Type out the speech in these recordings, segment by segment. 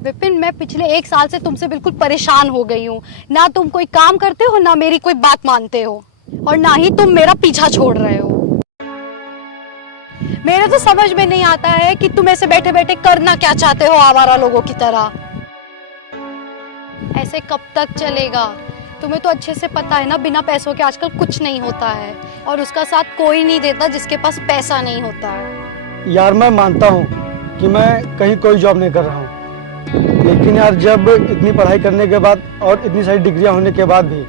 विपिन, मैं पिछले 1 साल से तुमसे बिल्कुल परेशान हो गई हूँ। ना तुम कोई काम करते हो, ना मेरी कोई बात मानते हो, और ना ही तुम मेरा पीछा छोड़ रहे हो। मेरे तो समझ में नहीं आता है कि तुम ऐसे बैठे बैठे करना क्या चाहते हो आवारा लोगों की तरह। ऐसे कब तक चलेगा? तुम्हें तो अच्छे से पता है ना, बिना पैसों के आजकल कुछ नहीं होता है, और उसका साथ कोई नहीं देता जिसके पास पैसा नहीं होता है। यार मैं मानता हूँ कि मैं कहीं कोई जॉब नहीं कर रहा हूँ, लेकिन यार जब इतनी पढ़ाई करने के बाद और इतनी सारी डिग्रियाँ होने के बाद भी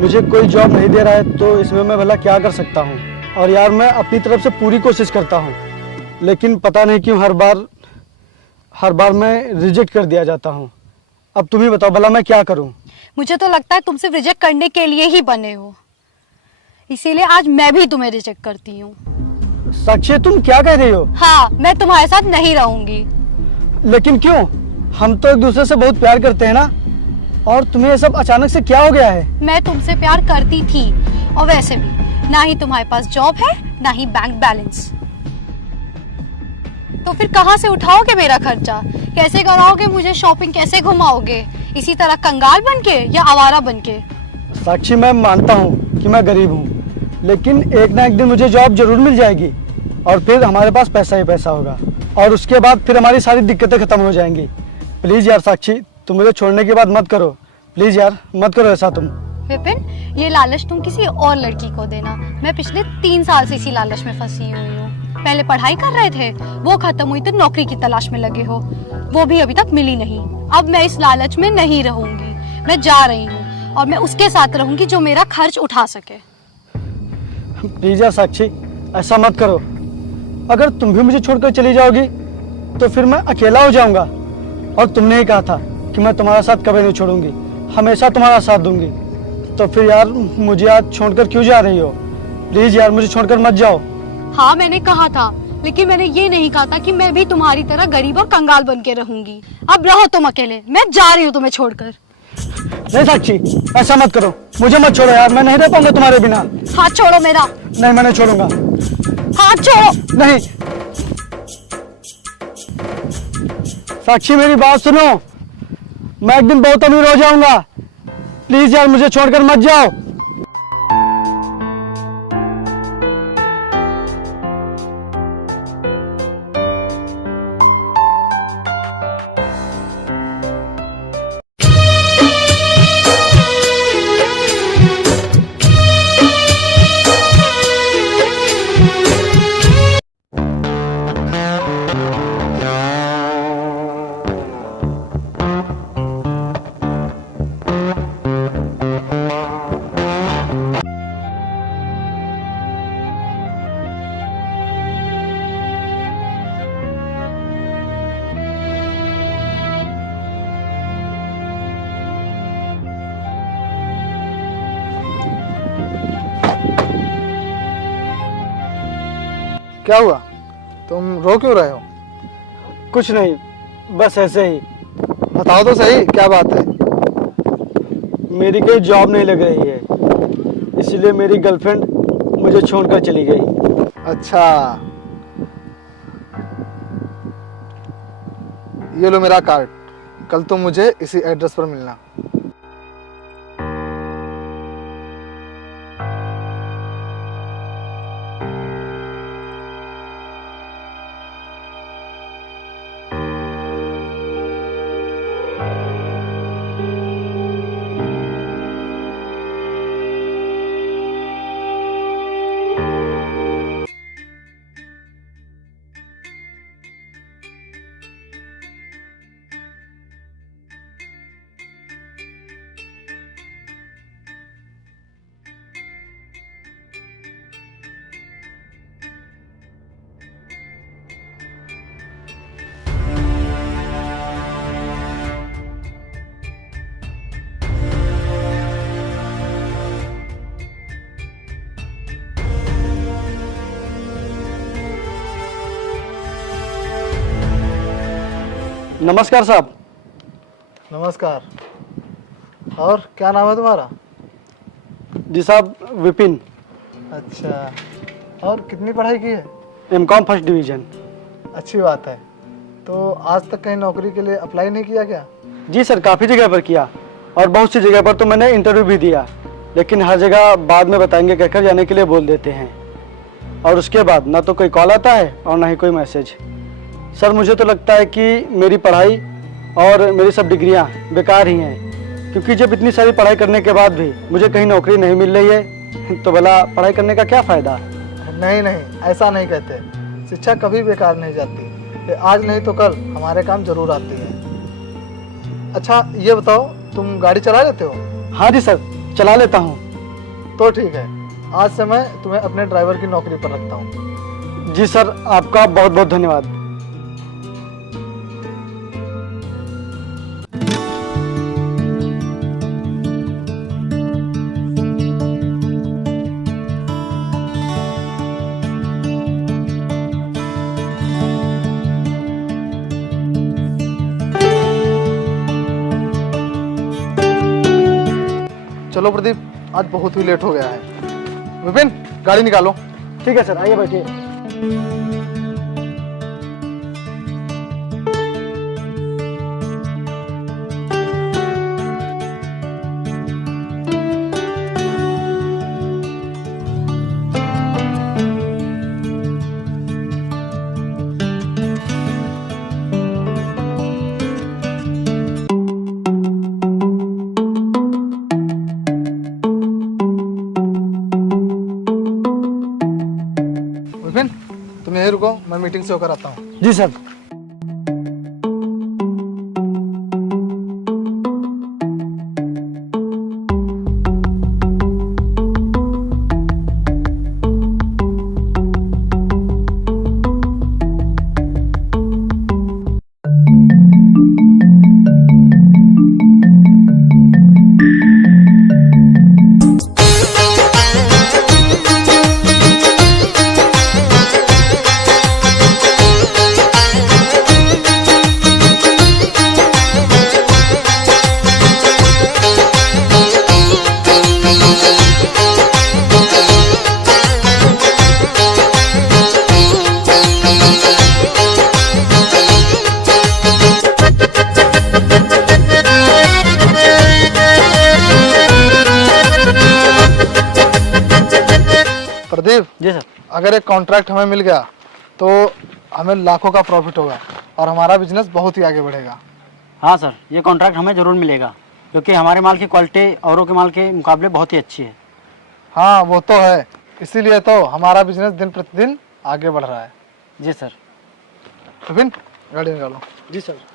मुझे कोई जॉब नहीं दे रहा है, तो इसमें मैं भला क्या कर सकता हूँ। और यार मैं अपनी तरफ से पूरी कोशिश करता हूँ, लेकिन पता नहीं क्यों हर बार मैं रिजेक्ट कर दिया जाता हूँ। अब तुम ही बताओ भला मैं क्या करूँ। मुझे तो लगता है तुम सिर्फ रिजेक्ट करने के लिए ही बने हो, इसीलिए आज मैं भी तुम्हें रिजेक्ट करती हूँ। साक्षी, तुम क्या कह रही हो? हाँ, मैं तुम्हारे साथ नहीं रहूंगी। लेकिन क्यों? हम तो एक दूसरे से बहुत प्यार करते हैं ना, और तुम्हें ये सब अचानक से क्या हो गया है? मैं तुमसे प्यार करती थी, और वैसे भी ना ही तुम्हारे पास जॉब है, ना ही बैंक बैलेंस, तो फिर कहाँ से उठाओगे मेरा खर्चा? कैसे कराओगे मुझे शॉपिंग? कैसे घुमाओगे? इसी तरह कंगाल बनके या आवारा बनके? साक्षी, मैं मानता हूँ कि मैं गरीब हूँ, लेकिन एक ना एक दिन मुझे जॉब जरूर मिल जाएगी, और फिर हमारे पास पैसा ही पैसा होगा, और उसके बाद फिर हमारी सारी दिक्कतें खत्म हो जाएंगी। प्लीज यार साक्षी, तुम मुझे छोड़ने की बात मत करो। प्लीज यार, मत करो ऐसा तुम। विपिन, ये लालच तुम किसी और लड़की को देना। मैं पिछले 3 साल से इसी लालच में फंसी हुई हूँ। पहले पढ़ाई कर रहे थे, वो खत्म हुई तो नौकरी की तलाश में लगे हो, वो भी अभी तक मिली नहीं। अब मैं इस लालच में नहीं रहूंगी, मैं जा रही हूँ, और मैं उसके साथ रहूंगी जो मेरा खर्च उठा सके। प्लीज यार साक्षी, ऐसा मत करो। अगर तुम भी मुझे छोड़कर चली जाओगी तो फिर मैं अकेला हो जाऊंगा, और तुमने ही कहा था कि मैं तुम्हारा साथ कभी नहीं छोड़ूंगी, हमेशा तुम्हारा साथ दूंगी। तो फिर यार मुझे आज छोड़कर क्यों जा रही हो? प्लीज यार, मुझे छोड़कर मत जाओ। हाँ, मैंने कहा था, लेकिन मैंने ये नहीं कहा था कि मैं भी तुम्हारी तरह गरीब और कंगाल बन के रहूंगी। अब रहो तुम अकेले, मैं जा रही हूँ तुम्हें छोड़कर। नहीं साक्षी, ऐसा मत करो, मुझे मत छोड़ो यार, मैं नहीं रह पाऊंगा तुम्हारे बिना। हाथ छोड़ो मेरा। नहीं, मैं नहीं छोड़ूंगा। हाथ छोड़ो। नहीं साक्षी, मेरी बात सुनो, मैं एक दिन बहुत अमीर हो जाऊंगा। प्लीज यार, मुझे छोड़कर मत जाओ। क्या हुआ? तुम रो क्यों रहे हो? कुछ नहीं, बस ऐसे ही। बताओ तो सही, क्या बात है? मेरी कोई जॉब नहीं लग रही है, इसलिए मेरी गर्लफ्रेंड मुझे छोड़कर चली गई। अच्छा, ये लो मेरा कार्ड, कल तुम मुझे इसी एड्रेस पर मिलना। नमस्कार साहब। नमस्कार। और क्या नाम है तुम्हारा? जी साहब, विपिन। अच्छा, और कितनी पढ़ाई की है? MCom first division. अच्छी बात है। तो आज तक कहीं नौकरी के लिए अप्लाई नहीं किया क्या? जी सर, काफ़ी जगह पर किया और बहुत सी जगह पर तो मैंने इंटरव्यू भी दिया, लेकिन हर जगह बाद में बताएंगे कहकर जाने के लिए बोल देते हैं। और उसके बाद ना तो कोई कॉल आता है और ना ही कोई मैसेज। सर मुझे तो लगता है कि मेरी पढ़ाई और मेरी सब डिग्रियां बेकार ही हैं, क्योंकि जब इतनी सारी पढ़ाई करने के बाद भी मुझे कहीं नौकरी नहीं मिल रही है तो भला पढ़ाई करने का क्या फ़ायदा। नहीं नहीं, ऐसा नहीं कहते। शिक्षा कभी बेकार नहीं जाती। ये आज नहीं तो कल हमारे काम जरूर आती है। अच्छा ये बताओ, तुम गाड़ी चला लेते हो? हाँ जी सर, चला लेता हूँ। तो ठीक है, आज से मैं तुम्हें अपने ड्राइवर की नौकरी पर रखता हूँ। जी सर, आपका बहुत बहुत धन्यवाद। चलो प्रदीप, आज बहुत ही लेट हो गया है। विपिन, गाड़ी निकालो। ठीक है सर, आइए बैठिए। विपिन, तुम यहीं रुको, मैं मीटिंग से होकर आता हूँ। जी सर। प्रदीप जी सर। अगर एक कॉन्ट्रैक्ट हमें मिल गया तो हमें लाखों का प्रॉफिट होगा और हमारा बिजनेस बहुत ही आगे बढ़ेगा। हाँ सर, ये कॉन्ट्रैक्ट हमें ज़रूर मिलेगा, क्योंकि हमारे माल की क्वालिटी औरों के माल के मुकाबले बहुत ही अच्छी है। हाँ वो तो है, इसीलिए तो हमारा बिजनेस दिन प्रतिदिन आगे बढ़ रहा है। जी सर। विपिन, गाड़ी निकालो। जी सर।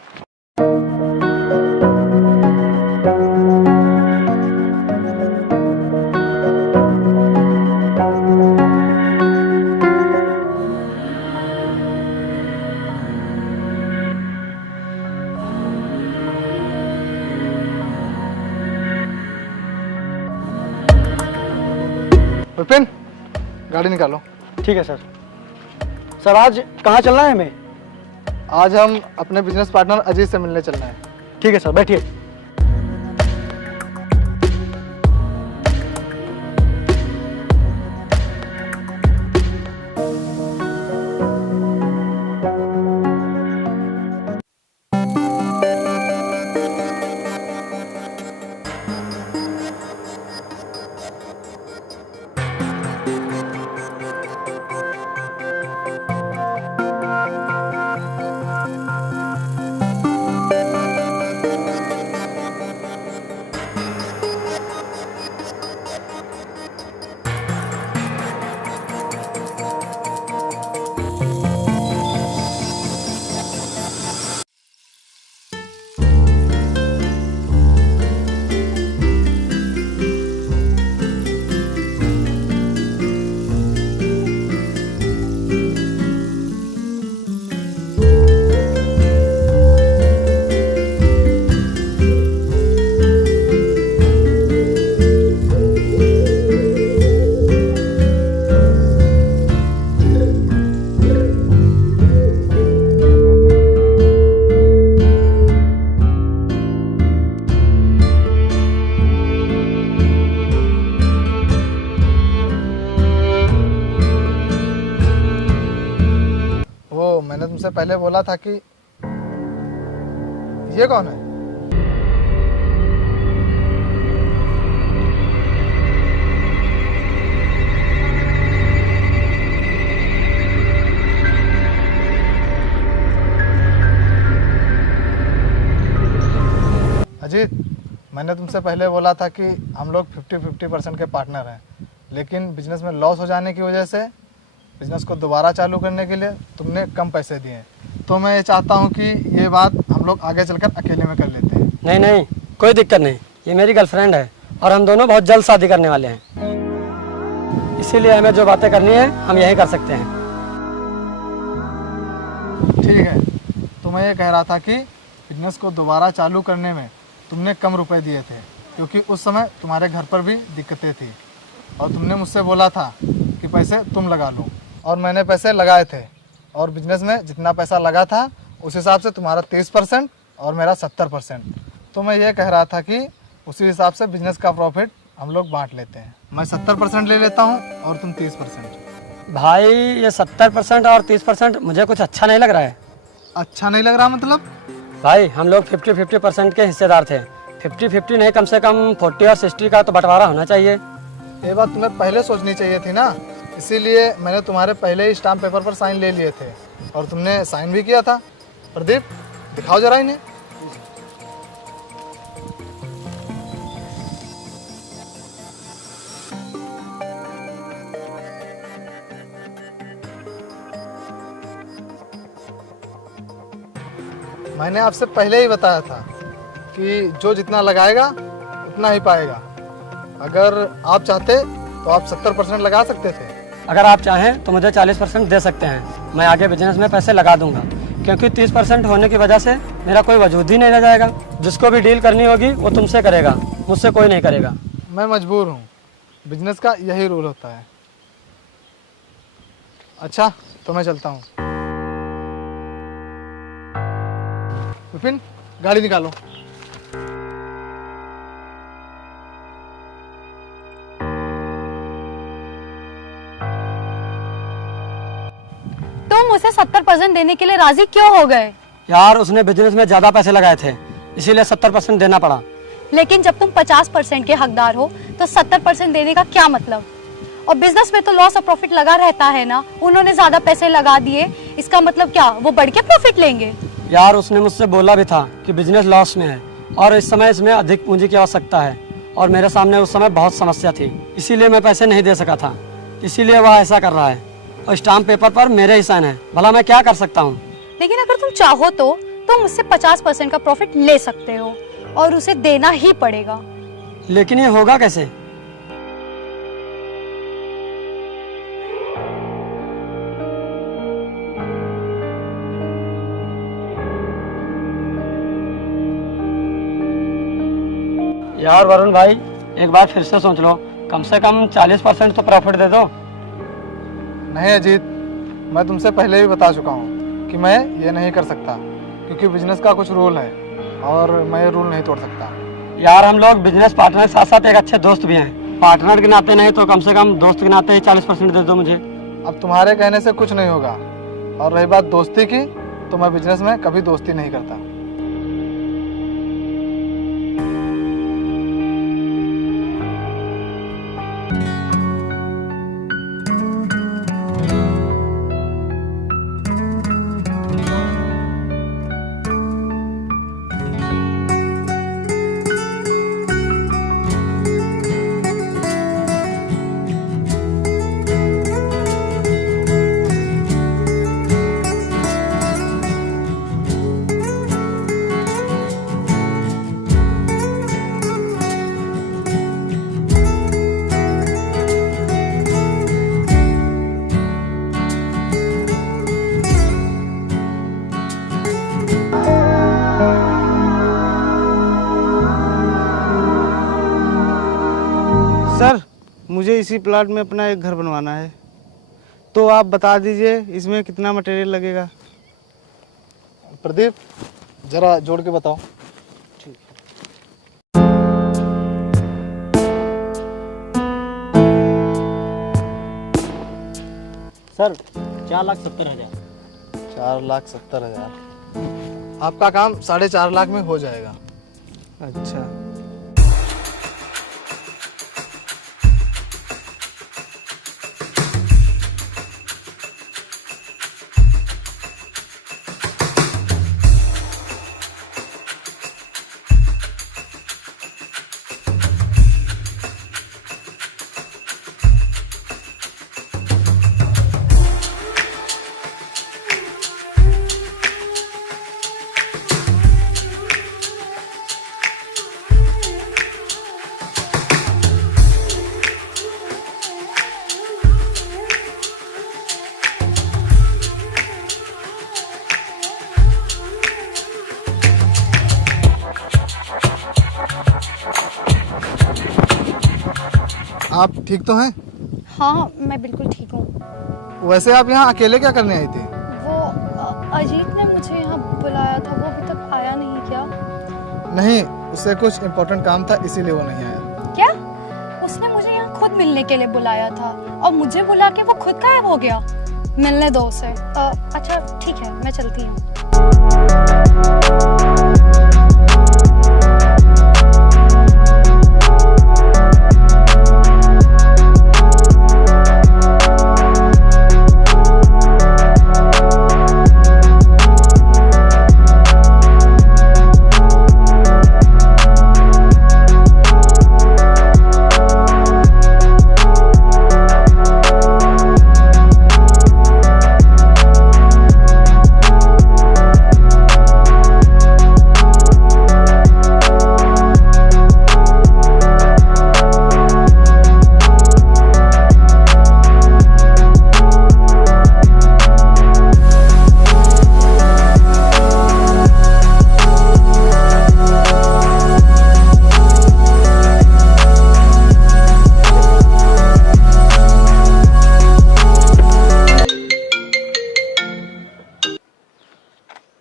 विपिन, गाड़ी निकालो। ठीक है सर। सर आज कहाँ चलना है हमें? आज हम अपने बिजनेस पार्टनर अजीत से मिलने चलना है। ठीक है सर, बैठिए। मैंने तुमसे पहले बोला था कि ये कौन है? अजीत, मैंने तुमसे पहले बोला था कि हम लोग 50-50% के पार्टनर हैं, लेकिन बिजनेस में लॉस हो जाने की वजह से बिजनेस को दोबारा चालू करने के लिए तुमने कम पैसे दिए। तो मैं ये चाहता हूँ कि ये बात हम लोग आगे चलकर अकेले में कर लेते हैं। नहीं नहीं, कोई दिक्कत नहीं। ये मेरी गर्लफ्रेंड है और हम दोनों बहुत जल्द शादी करने वाले हैं, इसीलिए हमें जो बातें करनी है हम यही कर सकते हैं। ठीक है, तो मैं ये कह रहा था कि बिजनेस को दोबारा चालू करने में तुमने कम रुपए दिए थे, क्योंकि उस समय तुम्हारे घर पर भी दिक्कतें थी और तुमने मुझसे बोला था कि पैसे तुम लगा लो, और मैंने पैसे लगाए थे। और बिजनेस में जितना पैसा लगा था उस हिसाब से तुम्हारा 30% और मेरा 70%। तो मैं ये कह रहा था कि उसी हिसाब से बिजनेस का प्रॉफिट हम लोग बांट लेते हैं। मैं 70% ले लेता हूँ और तुम 30%। भाई ये 70% और 30% मुझे कुछ अच्छा नहीं लग रहा है। अच्छा नहीं लग रहा मतलब? भाई हम लोग 50-50% के हिस्सेदार थे। 50-50 नहीं, कम से कम 40 और 60 का तो बंटवारा होना चाहिए। ये बात तुम्हें पहले सोचनी चाहिए थी ना, इसीलिए मैंने तुम्हारे पहले ही स्टाम्प पेपर पर साइन ले लिए थे और तुमने साइन भी किया था। प्रदीप, दिखाओ जरा इन्हें। मैंने आपसे पहले ही बताया था कि जो जितना लगाएगा उतना ही पाएगा। अगर आप चाहते तो आप 70% लगा सकते थे। अगर आप चाहें तो मुझे 40% दे सकते हैं, मैं आगे बिजनेस में पैसे लगा दूंगा, क्योंकि 30% होने की वजह से मेरा कोई वजूद ही नहीं रह जाएगा। जिसको भी डील करनी होगी वो तुमसे करेगा, मुझसे कोई नहीं करेगा। मैं मजबूर हूँ, बिजनेस का यही रूल होता है। अच्छा, तो मैं चलता हूँ। विपिन, गाड़ी निकालो। तुम उसे 70% देने के लिए राजी क्यों हो गए? यार उसने बिजनेस में ज्यादा पैसे लगाए थे, इसीलिए 70% देना पड़ा। लेकिन जब तुम 50% के हकदार हो तो 70% देने का क्या मतलब? और बिजनेस में तो लॉस और प्रॉफिट लगा रहता है ना। उन्होंने ज्यादा पैसे लगा दिए, इसका मतलब क्या वो बढ़ के प्रॉफिट लेंगे? यार उसने मुझसे बोला भी था कि बिजनेस लॉस में है और इस समय इसमें अधिक पूंजी की आवश्यकता है, और मेरे सामने उस समय बहुत समस्या थी, इसीलिए मैं पैसे नहीं दे सका था। इसीलिए वह ऐसा कर रहा है और स्टाम्प पेपर पर मेरे ही साइन है। भला मैं क्या कर सकता हूँ? लेकिन अगर तुम चाहो तो तुम उससे 50% का प्रॉफिट ले सकते हो और उसे देना ही पड़ेगा। लेकिन ये होगा कैसे? यार वरुण भाई, एक बार फिर से सोच लो, कम से कम 40% तो प्रॉफिट दे दो। नहीं अजीत, मैं तुमसे पहले भी बता चुका हूँ कि मैं ये नहीं कर सकता, क्योंकि बिजनेस का कुछ रूल है और मैं ये रूल नहीं तोड़ सकता। यार हम लोग बिजनेस पार्टनर के साथ साथ एक अच्छे दोस्त भी हैं। पार्टनर के नाते नहीं तो कम से कम दोस्त के नाते ही 40% दे दो मुझे। अब तुम्हारे कहने से कुछ नहीं होगा, और रही बात दोस्ती की, तो मैं बिजनेस में कभी दोस्ती नहीं करता। सर, मुझे इसी प्लाट में अपना एक घर बनवाना है, तो आप बता दीजिए इसमें कितना मटेरियल लगेगा। प्रदीप, जरा जोड़ के बताओ। सर 4,70,000। 4,70,000। आपका काम 4.5 लाख में हो जाएगा। अच्छा। आप ठीक तो हैं? हाँ मैं बिल्कुल ठीक हूँ। वैसे आप यहाँ अकेले क्या करने आई थी? वो अजीत ने मुझे यहाँ बुलाया था, वो अभी तक आया नहीं क्या? नहीं, उससे कुछ इम्पोर्टेंट काम था इसीलिए वो नहीं आया। क्या? उसने मुझे यहाँ खुद मिलने के लिए बुलाया था और मुझे बुला के वो खुद गायब हो गया। मिलने दो उसे। अच्छा ठीक है, मैं चलती हूँ।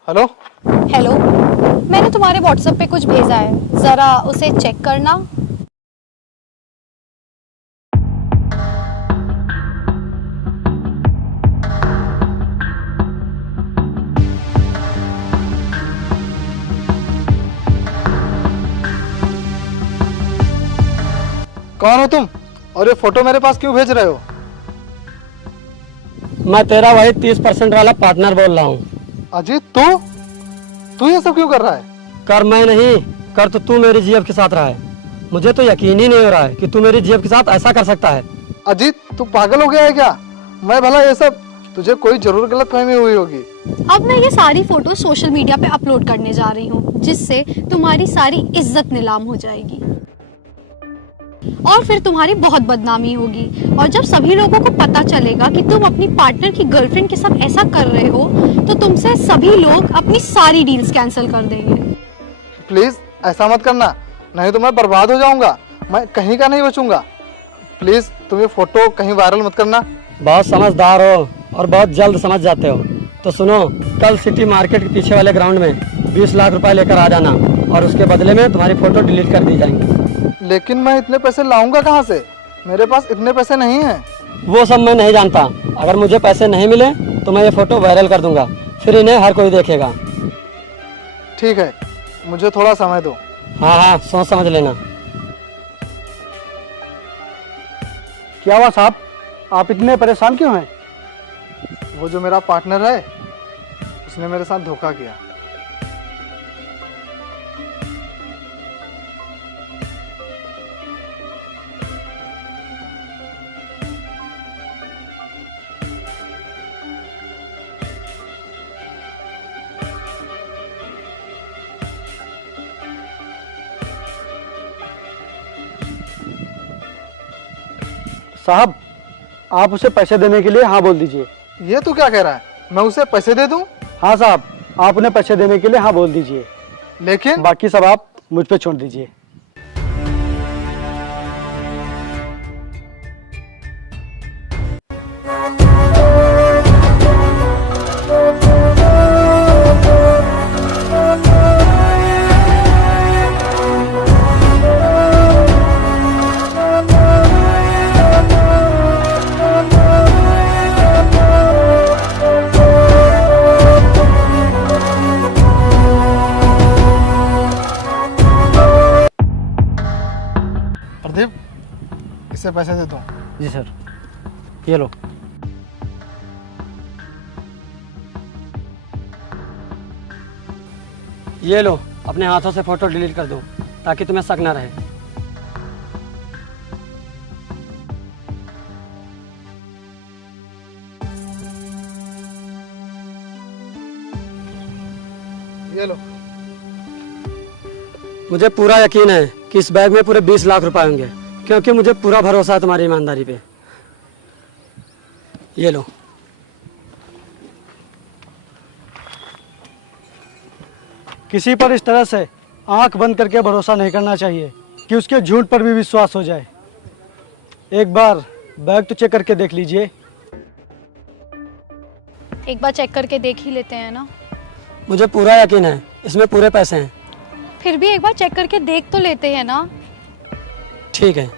हेलो। हेलो, मैंने तुम्हारे व्हाट्सएप पे कुछ भेजा है, जरा उसे चेक करना। कौन हो तुम और ये फोटो मेरे पास क्यों भेज रहे हो? मैं तेरा वही 30% वाला पार्टनर बोल रहा हूँ। अजीत, तू ये सब क्यों कर रहा है? कर मैं नहीं, कर तो तू मेरी जीएफ के साथ रहा है। मुझे तो यकीन ही नहीं हो रहा है कि तू मेरी जीएफ के साथ ऐसा कर सकता है। अजीत, तू पागल हो गया है क्या? मैं भला ये सब, तुझे कोई जरूर गलतफहमी हुई होगी। अब मैं ये सारी फोटो सोशल मीडिया पे अपलोड करने जा रही हूँ, जिससे तुम्हारी सारी इज्जत नीलाम हो जाएगी और फिर तुम्हारी बहुत बदनामी होगी। और जब सभी लोगों को पता चलेगा कि तुम अपनी पार्टनर की गर्लफ्रेंड के साथ ऐसा कर रहे हो, तो तुमसे सभी लोग अपनी सारी डील्स कैंसिल कर देंगे। प्लीज ऐसा मत करना, नहीं तो मैं बर्बाद हो जाऊंगा। मैं कहीं का नहीं बचूंगा। प्लीज तुम ये फोटो कहीं वायरल मत करना। बहुत समझदार हो और बहुत जल्द समझ जाते हो। तो सुनो, कल सिटी मार्केट के पीछे वाले ग्राउंड में 20 लाख रुपए लेकर आ जाना और उसके बदले में तुम्हारी फोटो डिलीट कर दी जाएंगी। लेकिन मैं इतने पैसे लाऊंगा कहाँ से? मेरे पास इतने पैसे नहीं हैं। वो सब मैं नहीं जानता। अगर मुझे पैसे नहीं मिले तो मैं ये फोटो वायरल कर दूंगा, फिर इन्हें हर कोई देखेगा। ठीक है, मुझे थोड़ा समय दो। हाँ हाँ, सोच समझ लेना। क्या हुआ साहब, आप इतने परेशान क्यों हैं? वो जो मेरा पार्टनर है, उसने मेरे साथ धोखा किया। साहब, आप उसे पैसे देने के लिए हाँ बोल दीजिए। ये तू क्या कह रहा है? मैं उसे पैसे दे दूं? हाँ साहब, आप उन्हें पैसे देने के लिए हाँ बोल दीजिए। लेकिन बाकी सब आप मुझ पे छोड़ दीजिए। इससे पैसे दे दूँ? जी सर, ये लो। ये लो, अपने हाथों से फ़ोटो डिलीट कर दो ताकि तुम्हें शक ना रहे। ये लो। मुझे पूरा यकीन है कि इस बैग में पूरे 20 लाख रुपए होंगे, क्योंकि मुझे पूरा भरोसा है तुम्हारी ईमानदारी पे। ये लो। किसी पर इस तरह से आंख बंद करके भरोसा नहीं करना चाहिए कि उसके झूठ पर भी विश्वास हो जाए। एक बार बैग तो चेक करके देख लीजिए। एक बार चेक करके देख ही लेते हैं ना। मुझे पूरा यकीन है इसमें पूरे पैसे हैं। फिर भी एक बार चेक करके देख तो लेते हैं ना। ठीक है।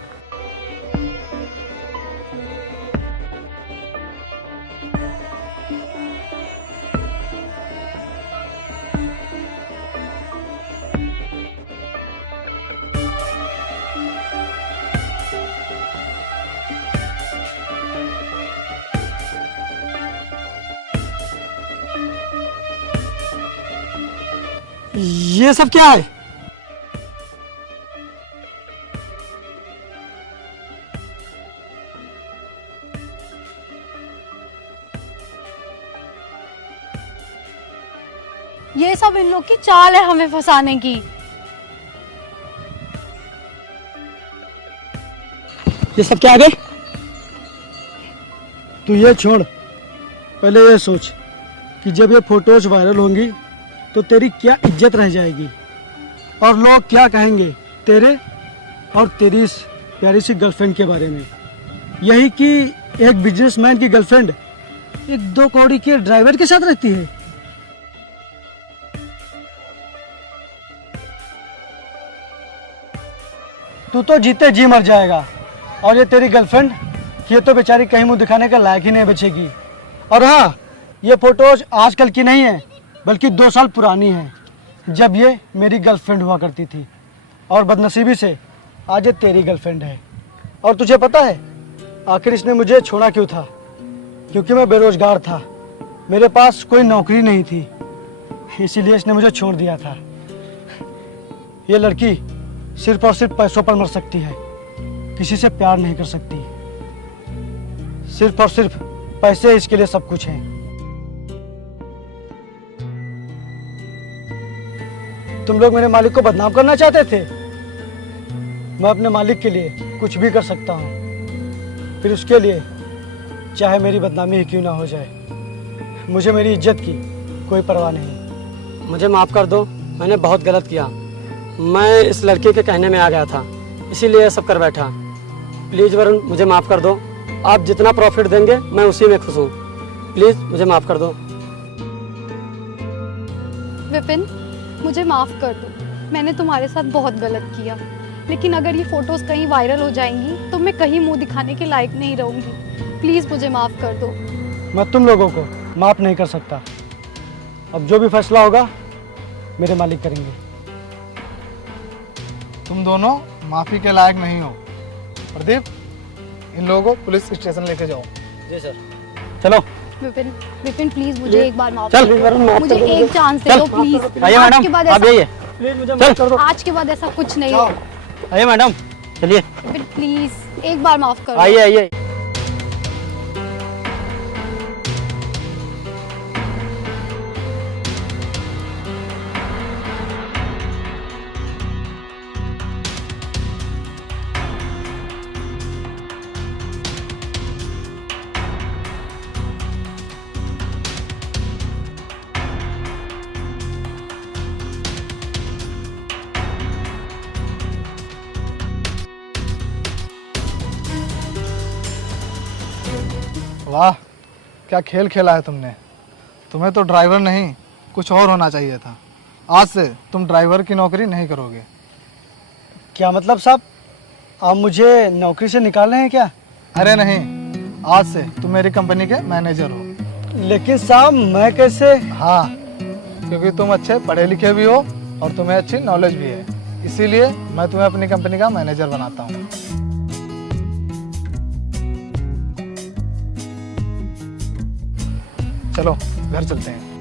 ये सब क्या है? ये सब इन लोग की चाल है हमें फंसाने की। ये सब क्या है बे? तू ये छोड़, पहले ये सोच कि जब ये फोटोज वायरल होंगी तो तेरी क्या इज्जत रह जाएगी और लोग क्या कहेंगे तेरे और तेरी इस प्यारी सी गर्लफ्रेंड के बारे में। यही कि एक बिजनेसमैन की गर्लफ्रेंड एक 2 कौड़ी के ड्राइवर के साथ रहती है। तू तो जीते जी मर जाएगा और ये तेरी गर्लफ्रेंड, ये तो बेचारी कहीं मुंह दिखाने का लायक ही नहीं बचेगी। और हाँ, ये फोटोज आजकल की नहीं है बल्कि 2 साल पुरानी है, जब ये मेरी गर्लफ्रेंड हुआ करती थी और बदनसीबी से आज ये तेरी गर्लफ्रेंड है। और तुझे पता है आखिर इसने मुझे छोड़ा क्यों था? क्योंकि मैं बेरोजगार था, मेरे पास कोई नौकरी नहीं थी, इसीलिए इसने मुझे छोड़ दिया था। ये लड़की सिर्फ और सिर्फ पैसों पर मर सकती है, किसी से प्यार नहीं कर सकती। सिर्फ और सिर्फ पैसे इसके लिए सब कुछ हैं। तुम लोग मेरे मालिक को बदनाम करना चाहते थे। मैं अपने मालिक के लिए कुछ भी कर सकता हूँ, फिर उसके लिए चाहे मेरी बदनामी ही क्यों ना हो जाए। मुझे मेरी इज्जत की कोई परवाह नहीं। मुझे माफ़ कर दो, मैंने बहुत गलत किया। मैं इस लड़के के कहने में आ गया था, इसीलिए ये सब कर बैठा। प्लीज़ वरुण, मुझे माफ़ कर दो। आप जितना प्रॉफिट देंगे मैं उसी में खुश हूँ। प्लीज़ मुझे माफ़ कर दो। विपिन, मुझे माफ़ कर दो, मैंने तुम्हारे साथ बहुत गलत किया। लेकिन अगर ये फोटोज कहीं वायरल हो जाएंगी तो मैं कहीं मुंह दिखाने के लायक नहीं रहूँगी। प्लीज़ मुझे माफ़ कर दो। मैं तुम लोगों को माफ़ नहीं कर सकता। अब जो भी फैसला होगा मेरे मालिक करेंगे। तुम दोनों माफ़ी के लायक नहीं हो। प्रदीप, इन लोगों को पुलिस स्टेशन लेके जाओ। जी सर। चलो। विपिन, विपिन प्लीज मुझे एक बार माफ चल, कर दो। मुझे एक चांस दे दो प्लीज। आइए आज के मैडम, बाद आप ऐसा, आइए। प्लीज मुझे माफ कर दो। आज के बाद ऐसा कुछ नहीं हो। आइए मैडम, चलिए। विपिन प्लीज एक बार माफ कर दो। आइए आइए। वाह, क्या खेल खेला है तुमने। तुम्हें तो ड्राइवर नहीं कुछ और होना चाहिए था। आज से तुम ड्राइवर की नौकरी नहीं करोगे। क्या मतलब साहब, आप मुझे नौकरी से निकाल रहे हैं क्या? अरे नहीं, आज से तुम मेरी कंपनी के मैनेजर हो। लेकिन साहब मैं कैसे? हाँ, क्योंकि तुम अच्छे पढ़े लिखे भी हो और तुम्हें अच्छी नॉलेज भी है, इसीलिए मैं तुम्हें अपनी कंपनी का मैनेजर बनाता हूँ। चलो घर चलते हैं।